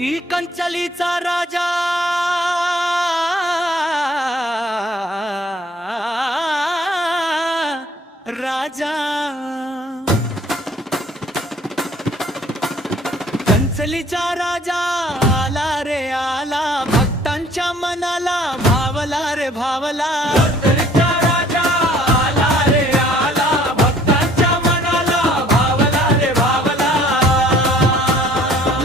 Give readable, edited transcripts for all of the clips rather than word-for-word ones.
E कंचलीचा राजा राजा कंचलीचा राजा आला रे आला, भक्तांच्या मनाला भावला रे भावला। कंचलीचा राजा आला रे आला, भक्तांच्या मनाला भावला रे भावला।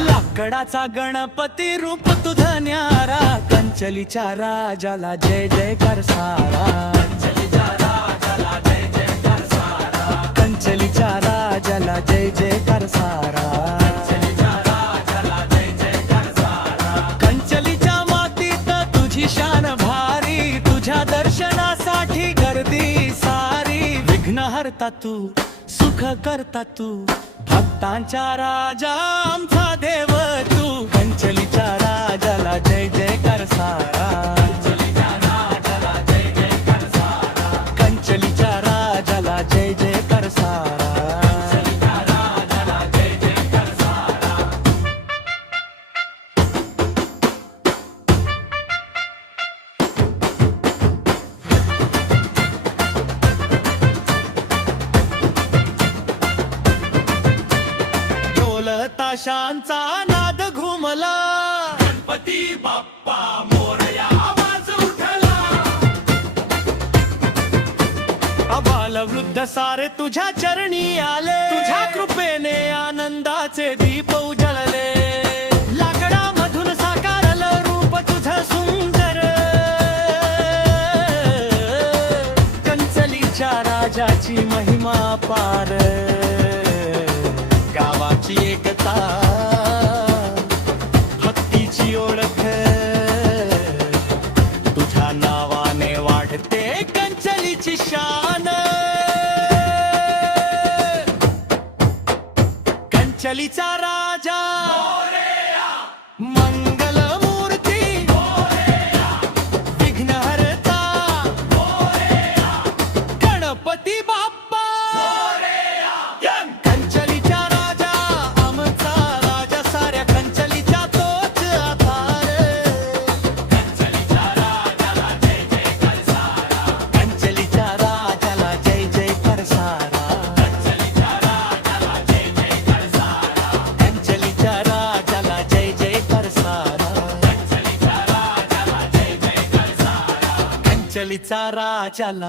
लाकडाचा गणपती रूप तुझं न्यारा, कंचलीच्या राजाला जय जयकार सारा। कंचलीच्या राजाला जय जयकार सारा, कंचलीच्या राजाला जय जयकार सारा। कंचलीच्या राजाला जय जयकार सारा। कंचलीच्या मातीत तुझी शान भारी, तुझ्या दर्शनासाठी गर्दी सारी। विघ्न हरता तू, सुख करता तू, भक्तांचा राजा आमचा देव तू। कंचलीच्या राजाला जय जयकार सारा। कंचलीच्या राजाला जय जयकार सारा, कंचलीच्या राजाला जय जयकार सारा। कंचलीच्या राजाला जय जयकार सारा। ढोल ताशांचा नाद घुमला, गणपती बाप्पा मोरया आवाज उठला। अबाल वृद्ध सारे तुझ्या चरणी आले, तुझ्या कृपेने आनंदाचे दीप उजळले। लाकडामधून साकारलं रूप तुझं सुंदर, कंचलीच्या राजाची महिमा पार। गावाची एकता, भक्तीची ओळख, तुझ्या नावाने वाढते कंचलीची शान। कंचलीचा राजा मंगल मूर्ती, विघ्नहर्ता गणपती बाप्पा। कंचलीचा राजा आमचा राजा, साऱ्या कंचलीचा तोच आधार। कंचलीच्या राजाला जय जयकार सारा, कंचलीच्या राजाला जय जयकार सारा। कंचलीच्या राजाला जय जयकार सारा, कंचलीच्या राजाला जय जयकार सारा। कंचलीच्या राजाला जय जयकार सारा, कंचलीचा राजाला